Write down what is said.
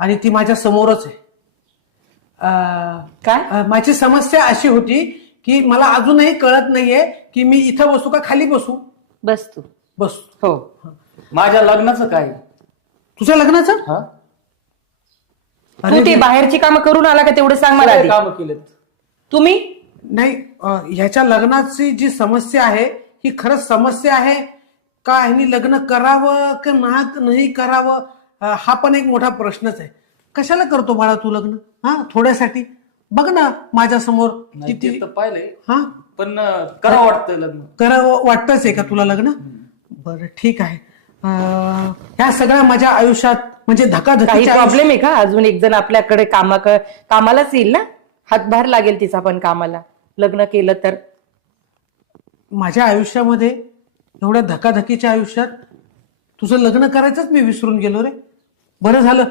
आणि ती माझ्या समोरच आहे. काय? माझी समस्या अशी होती की मला अजूनही कळत नाहीये की मी इथं बसू का खाली बसू. बस तू. बस. हो. माझ्या लग्नाचं काय? तुझ्या लग्नाचं? हा, तू ती बाहेरची कामं करून आला का तेवढं सांग मला आधी. काम केलेत तुम्ही नाही, ह्याच्या लग्नाची जी समस्या आहे ही खरंच समस्या आहे का, ह्यांनी लग्न करावं का नाही करावं, हा पण एक मोठा प्रश्नच आहे. कशाला करतो बाळा तू लग्न? हा, थोड्यासाठी बघ ना माझ्या समोर किती. ते तर पाहिलंय, हा, पण करावं वाटतं लग्न. करावं वाटतच आहे का तुला लग्न? बरं ठीक आहे. ह्या सगळ्या माझ्या आयुष्यात म्हणजे काही धकाधकीच्या प्रॉब्लेम आहे का? अजून एक जण आपल्याकडे कामालाच येईल ना, हातभार लागेल तिचा पण कामाला, लग्न केलं तर. माझ्या आयुष्यामध्ये एवढ्या धकाधकीच्या आयुष्यात तुझं लग्न करायचंच मी विसरून गेलो रे. बरं झालं